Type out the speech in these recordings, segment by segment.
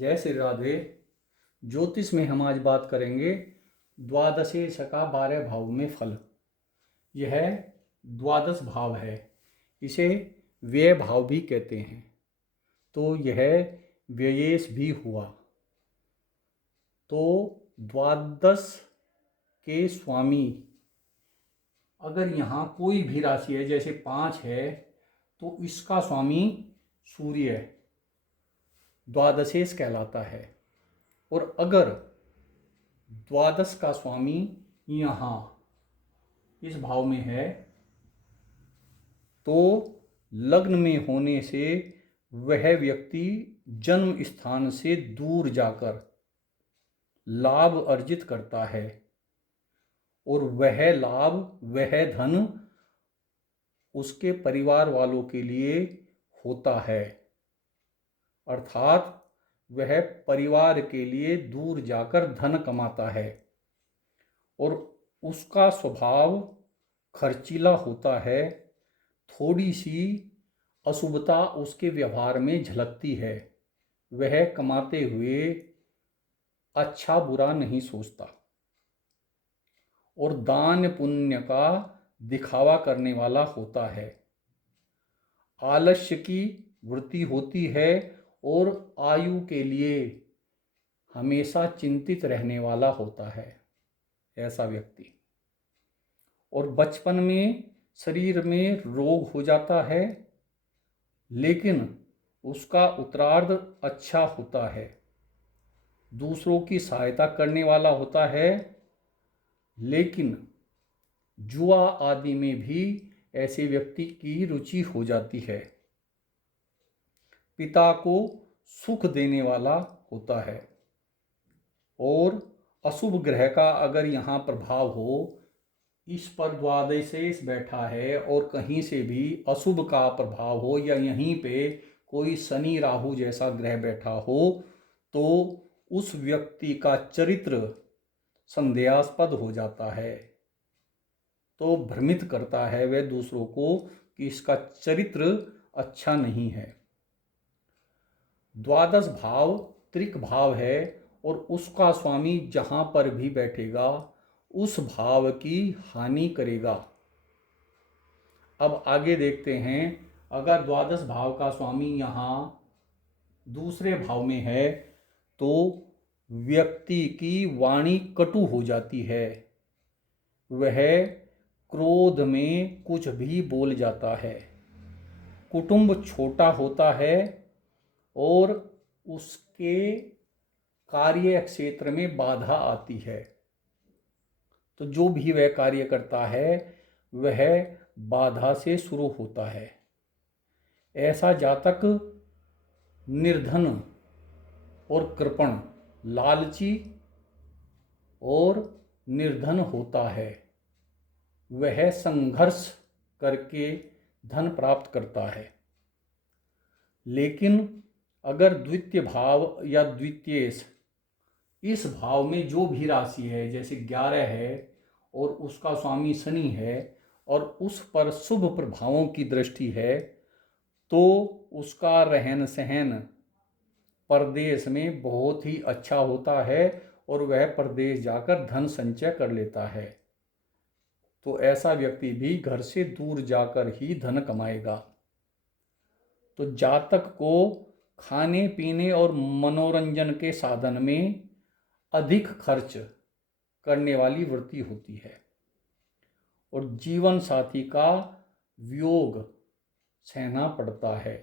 जय श्री राधे। ज्योतिष में हम आज बात करेंगे द्वादशेश का 12 भाव में फल। यह द्वादश भाव है, इसे व्यय भाव भी कहते हैं। तो यह व्ययेश भी हुआ। तो द्वादश के स्वामी अगर यहाँ कोई भी राशि है, जैसे 5 है, तो इसका स्वामी सूर्य द्वादशेश कहलाता है। और अगर द्वादश का स्वामी यहाँ इस भाव में है, तो लग्न में होने से वह व्यक्ति जन्म स्थान से दूर जाकर लाभ अर्जित करता है और वह लाभ, वह धन उसके परिवार वालों के लिए होता है। अर्थात वह परिवार के लिए दूर जाकर धन कमाता है और उसका स्वभाव खर्चीला होता है। थोड़ी सी अशुभता उसके व्यवहार में झलकती है। वह कमाते हुए अच्छा बुरा नहीं सोचता और दान पुण्य का दिखावा करने वाला होता है। आलस्य की वृत्ति होती है और आयु के लिए हमेशा चिंतित रहने वाला होता है ऐसा व्यक्ति। और बचपन में शरीर में रोग हो जाता है, लेकिन उसका उत्तरार्ध अच्छा होता है। दूसरों की सहायता करने वाला होता है, लेकिन जुआ आदि में भी ऐसे व्यक्ति की रुचि हो जाती है। पिता को सुख देने वाला होता है। और अशुभ ग्रह का अगर यहाँ प्रभाव हो, इस पर द्वादशेश बैठा है और कहीं से भी अशुभ का प्रभाव हो, या यहीं पे कोई शनि राहु जैसा ग्रह बैठा हो, तो उस व्यक्ति का चरित्र संदेहास्पद हो जाता है। तो भ्रमित करता है वह दूसरों को कि इसका चरित्र अच्छा नहीं है। द्वादश भाव त्रिक भाव है और उसका स्वामी जहाँ पर भी बैठेगा उस भाव की हानि करेगा। अब आगे देखते हैं, अगर द्वादश भाव का स्वामी यहाँ दूसरे भाव में है, तो व्यक्ति की वाणी कटु हो जाती है। वह क्रोध में कुछ भी बोल जाता है। कुटुंब छोटा होता है और उसके कार्य क्षेत्र में बाधा आती है। तो जो भी वह कार्य करता है वह बाधा से शुरू होता है। ऐसा जातक निर्धन और कृपण, लालची और निर्धन होता है। वह संघर्ष करके धन प्राप्त करता है। लेकिन अगर द्वितीय भाव या द्वितीयेश इस भाव में जो भी राशि है, जैसे 11 है और उसका स्वामी शनि है और उस पर शुभ प्रभावों की दृष्टि है, तो उसका रहन सहन परदेश में बहुत ही अच्छा होता है और वह परदेश जाकर धन संचय कर लेता है। तो ऐसा व्यक्ति भी घर से दूर जाकर ही धन कमाएगा। तो जातक को खाने पीने और मनोरंजन के साधन में अधिक खर्च करने वाली वृत्ति होती है और जीवन साथी का वियोग सहना पड़ता है।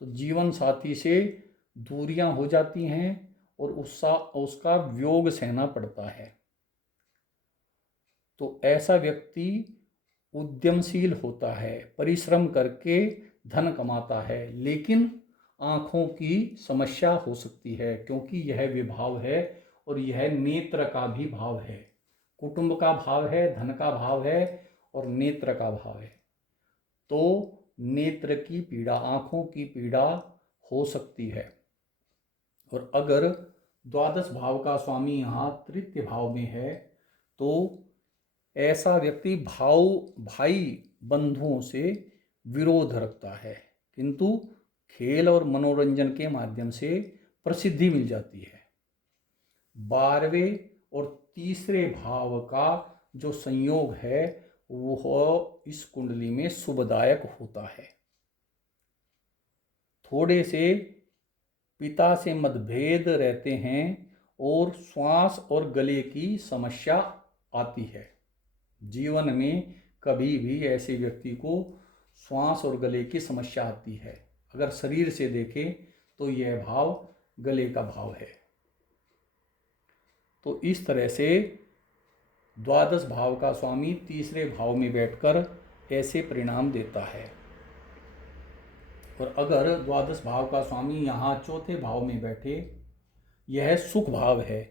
तो जीवन साथी से दूरियां हो जाती हैं और उसका वियोग सहना पड़ता है। तो ऐसा व्यक्ति उद्यमशील होता है, परिश्रम करके धन कमाता है, लेकिन आँखों की समस्या हो सकती है, क्योंकि यह विभाव है और यह नेत्र का भी भाव है। कुटुंब का भाव है, धन का भाव है और नेत्र का भाव है। तो नेत्र की पीड़ा, आँखों की पीड़ा हो सकती है। और अगर द्वादश भाव का स्वामी यहाँ तृतीय भाव में है, तो ऐसा व्यक्ति भाई बंधुओं से विरोध रखता है, किंतु खेल और मनोरंजन के माध्यम से प्रसिद्धि मिल जाती है। 12वें और तीसरे भाव का जो संयोग है वह इस कुंडली में शुभदायक होता है। थोड़े से पिता से मतभेद रहते हैं और श्वास और गले की समस्या आती है। जीवन में कभी भी ऐसे व्यक्ति को श्वास और गले की समस्या आती है। अगर शरीर से देखें तो यह भाव गले का भाव है। तो इस तरह से द्वादश भाव का स्वामी तीसरे भाव में बैठकर ऐसे परिणाम देता है। और अगर द्वादश भाव का स्वामी यहाँ चौथे भाव में बैठे, यह सुख भाव है,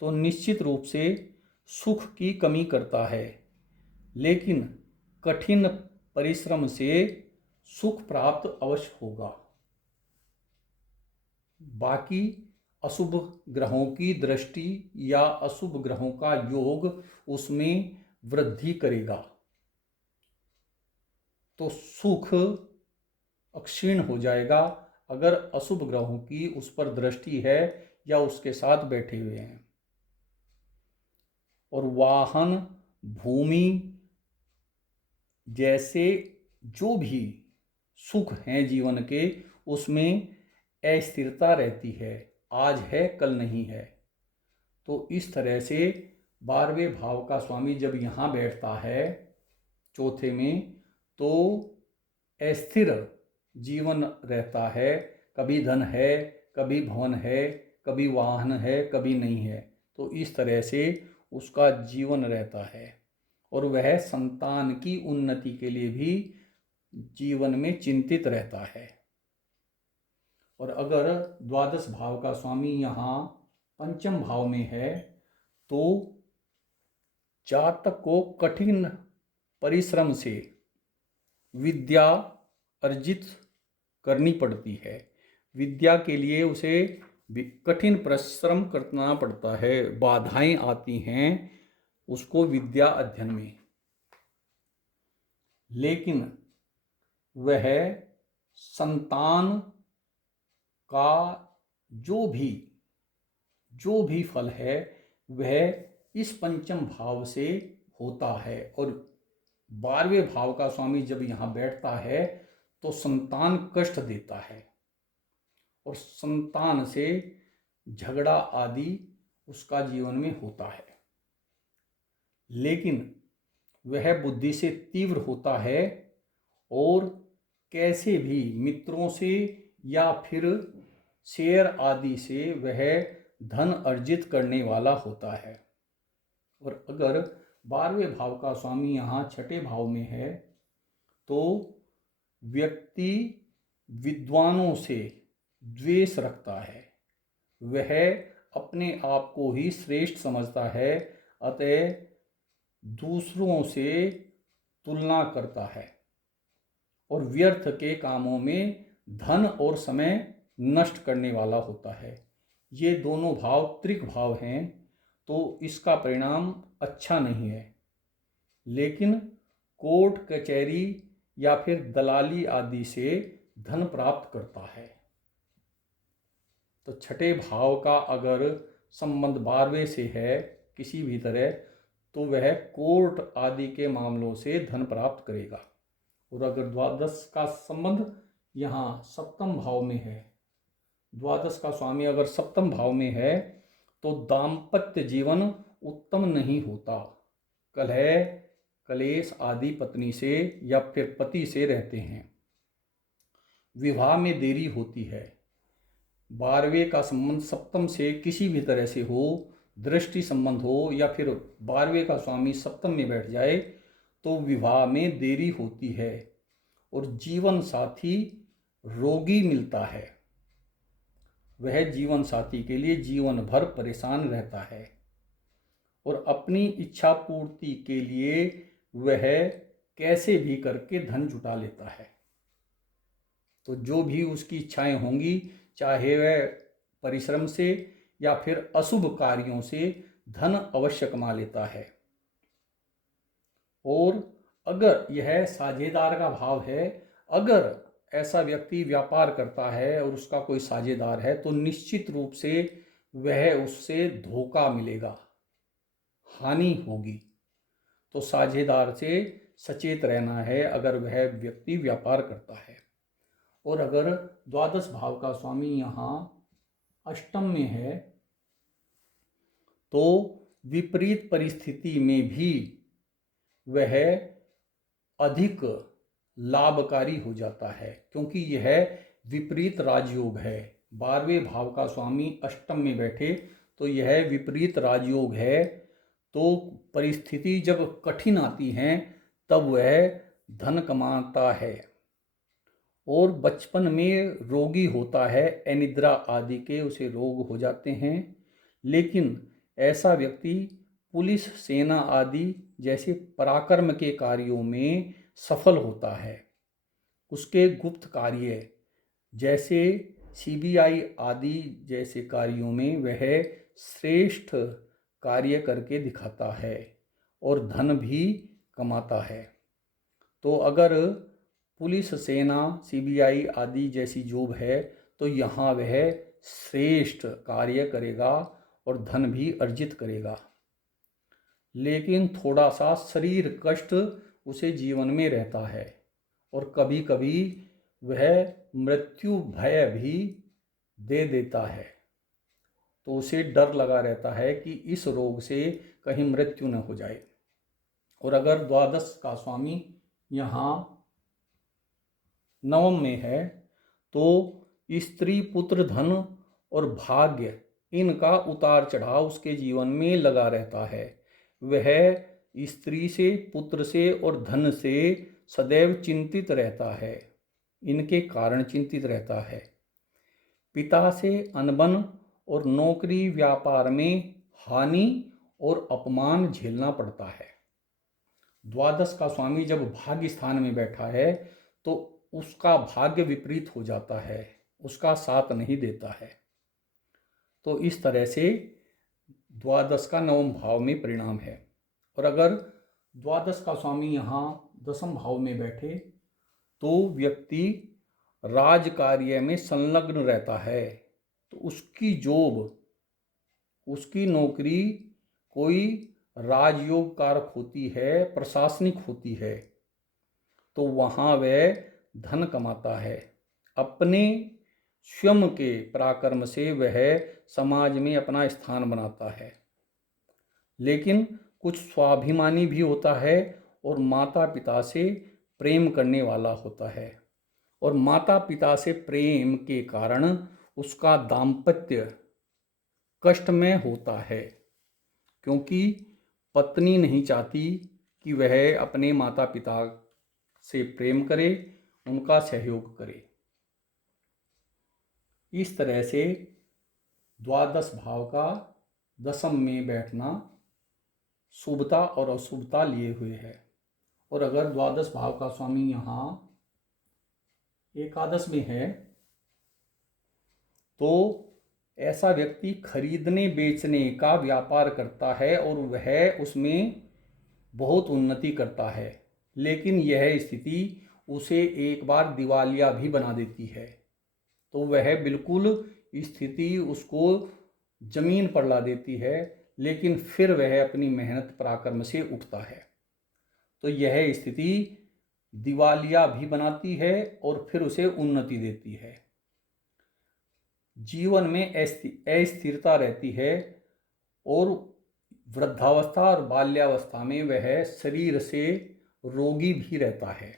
तो निश्चित रूप से सुख की कमी करता है, लेकिन कठिन परिश्रम से सुख प्राप्त अवश्य होगा। बाकी अशुभ ग्रहों की दृष्टि या अशुभ ग्रहों का योग उसमें वृद्धि करेगा, तो सुख अक्षीण हो जाएगा अगर अशुभ ग्रहों की उस पर दृष्टि है या उसके साथ बैठे हुए हैं। और वाहन, भूमि जैसे जो भी सुख हैं जीवन के, उसमें अस्थिरता रहती है, आज है कल नहीं है। तो इस तरह से 12वें भाव का स्वामी जब यहाँ बैठता है चौथे में, तो अस्थिर जीवन रहता है। कभी धन है, कभी भवन है, कभी वाहन है, कभी नहीं है। तो इस तरह से उसका जीवन रहता है और वह संतान की उन्नति के लिए भी जीवन में चिंतित रहता है। और अगर द्वादश भाव का स्वामी यहाँ पंचम भाव में है, तो जातक को कठिन परिश्रम से विद्या अर्जित करनी पड़ती है। विद्या के लिए उसे कठिन परिश्रम करना पड़ता है, बाधाएं आती हैं उसको विद्या अध्ययन में, लेकिन वह संतान का जो भी फल है वह इस पंचम भाव से होता है। और 12वें भाव का स्वामी जब यहाँ बैठता है तो संतान कष्ट देता है और संतान से झगड़ा आदि उसका जीवन में होता है, लेकिन वह बुद्धि से तीव्र होता है और कैसे भी मित्रों से या फिर शेयर आदि से वह धन अर्जित करने वाला होता है। और अगर 12वें भाव का स्वामी यहाँ छठे भाव में है, तो व्यक्ति विद्वानों से द्वेष रखता है, वह अपने आप को ही श्रेष्ठ समझता है, अतः दूसरों से तुलना करता है और व्यर्थ के कामों में धन और समय नष्ट करने वाला होता है। ये दोनों भाव त्रिक भाव हैं, तो इसका परिणाम अच्छा नहीं है, लेकिन कोर्ट कचहरी या फिर दलाली आदि से धन प्राप्त करता है। तो छठे भाव का अगर संबंध 12वें से है किसी भी तरह, तो वह कोर्ट आदि के मामलों से धन प्राप्त करेगा। और अगर द्वादश का संबंध यहाँ सप्तम भाव में है, द्वादश का स्वामी अगर सप्तम भाव में है, तो दाम्पत्य जीवन उत्तम नहीं होता। कलह कलेश आदि पत्नी से या फिर पति से रहते हैं, विवाह में देरी होती है। 12वें का संबंध सप्तम से किसी भी तरह से हो, दृष्टि संबंध हो या फिर 12वें का स्वामी सप्तम में बैठ जाए, तो विवाह में देरी होती है और जीवन साथी रोगी मिलता है। वह जीवन साथी के लिए जीवन भर परेशान रहता है और अपनी इच्छा पूर्ति के लिए वह कैसे भी करके धन जुटा लेता है। तो जो भी उसकी इच्छाएं होंगी, चाहे वह परिश्रम से या फिर अशुभ कार्यों से धन अवश्य कमा लेता है। और अगर यह साझेदार का भाव है, अगर ऐसा व्यक्ति व्यापार करता है और उसका कोई साझेदार है, तो निश्चित रूप से वह उससे धोखा मिलेगा, हानि होगी। तो साझेदार से सचेत रहना है अगर वह व्यक्ति व्यापार करता है। और अगर द्वादश भाव का स्वामी यहाँ अष्टम में है तो विपरीत परिस्थिति में भी वह अधिक लाभकारी हो जाता है, क्योंकि यह विपरीत राजयोग है। 12वें भाव का स्वामी अष्टम में बैठे तो यह विपरीत राजयोग है। तो परिस्थिति जब कठिन आती है तब वह धन कमाता है। और बचपन में रोगी होता है, अनिद्रा आदि के उसे रोग हो जाते हैं, लेकिन ऐसा व्यक्ति पुलिस, सेना आदि जैसे पराक्रम के कार्यों में सफल होता है। उसके गुप्त कार्य जैसे सीबीआई आदि जैसे कार्यों में वह श्रेष्ठ कार्य करके दिखाता है और धन भी कमाता है। तो अगर पुलिस, सेना, सीबीआई आदि जैसी जॉब है तो यहाँ वह श्रेष्ठ कार्य करेगा और धन भी अर्जित करेगा, लेकिन थोड़ा सा शरीर कष्ट उसे जीवन में रहता है और कभी कभी वह मृत्यु भय भी दे देता है। तो उसे डर लगा रहता है कि इस रोग से कहीं मृत्यु न हो जाए। और अगर द्वादश का स्वामी यहाँ नवम में है तो स्त्री, पुत्र, धन और भाग्य इनका उतार चढ़ाव उसके जीवन में लगा रहता है। वह स्त्री से, पुत्र से और धन से सदैव चिंतित रहता है, इनके कारण चिंतित रहता है। पिता से अनबन और नौकरी व्यापार में हानि और अपमान झेलना पड़ता है। द्वादश का स्वामी जब भाग्य स्थान में बैठा है तो उसका भाग्य विपरीत हो जाता है, उसका साथ नहीं देता है। तो इस तरह से द्वादश का नवम भाव में परिणाम है। और अगर द्वादश का स्वामी यहाँ दसम भाव में बैठे तो व्यक्ति राज कार्य में संलग्न रहता है। तो उसकी जॉब, उसकी नौकरी कोई राजयोग कारक होती है, प्रशासनिक होती है, तो वहाँ वह धन कमाता है। अपने स्वयं के पराक्रम से वह समाज में अपना स्थान बनाता है। लेकिन कुछ स्वाभिमानी भी होता है और माता पिता से प्रेम करने वाला होता है। और माता पिता से प्रेम के कारण उसका दाम्पत्य कष्ट में होता है, क्योंकि पत्नी नहीं चाहती कि वह अपने माता पिता से प्रेम करे, उनका सहयोग करे। इस तरह से द्वादश भाव का दसम में बैठना शुभता और अशुभता लिए हुए है। और अगर द्वादश भाव का स्वामी यहाँ एकादश में है तो ऐसा व्यक्ति खरीदने बेचने का व्यापार करता है और वह उसमें बहुत उन्नति करता है, लेकिन यह स्थिति उसे एक बार दिवालिया भी बना देती है। तो वह बिल्कुल स्थिति उसको जमीन पर ला देती है, लेकिन फिर वह अपनी मेहनत पराक्रम से उठता है। तो यह स्थिति दिवालिया भी बनाती है और फिर उसे उन्नति देती है। जीवन में अस्थिरता रहती है और वृद्धावस्था और बाल्यावस्था में वह शरीर से रोगी भी रहता है।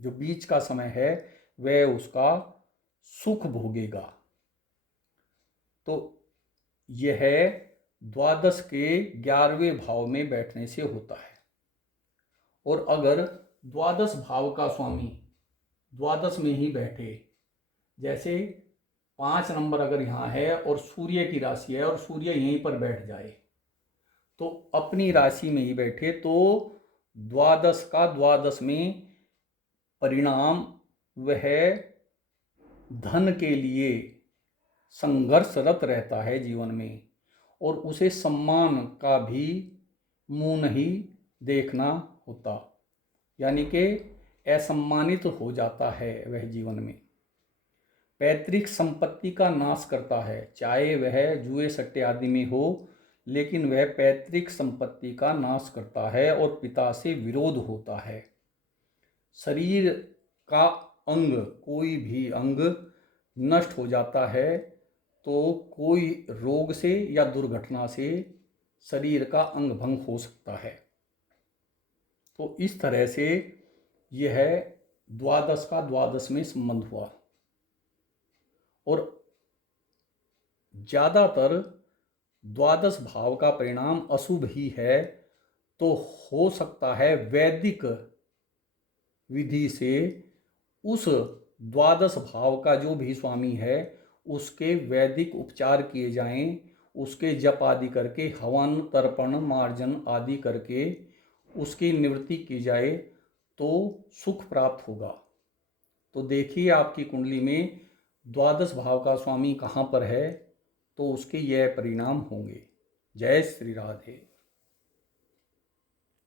जो बीच का समय है वह उसका सुख भोगेगा। तो यह द्वादश के 11वें भाव में बैठने से होता है। और अगर द्वादश भाव का स्वामी द्वादश में ही बैठे, जैसे 5 नंबर अगर यहाँ है और सूर्य की राशि है और सूर्य यहीं पर बैठ जाए, तो अपनी राशि में ही बैठे तो द्वादश का द्वादश में परिणाम वह धन के लिए संघर्षरत रहता है जीवन में, और उसे सम्मान का भी मुंह नहीं देखना होता। यानी कि असम्मानित हो जाता है वह जीवन में। पैतृक संपत्ति का नाश करता है, चाहे वह जुए सट्टे आदि में हो, लेकिन वह पैतृक संपत्ति का नाश करता है और पिता से विरोध होता है। शरीर का अंग, कोई भी अंग नष्ट हो जाता है तो कोई रोग से या दुर्घटना से शरीर का अंग भंग हो सकता है। तो इस तरह से यह द्वादश का द्वादश में संबंध हुआ। और ज़्यादातर द्वादश भाव का परिणाम अशुभ ही है, तो हो सकता है वैदिक विधि से उस द्वादश भाव का जो भी स्वामी है उसके वैदिक उपचार किए जाएं, उसके जप आदि करके, हवन तर्पण मार्जन आदि करके उसकी निवृत्ति की जाए तो सुख प्राप्त होगा। तो देखिए आपकी कुंडली में द्वादश भाव का स्वामी कहाँ पर है तो उसके यह परिणाम होंगे। जय श्री राधे।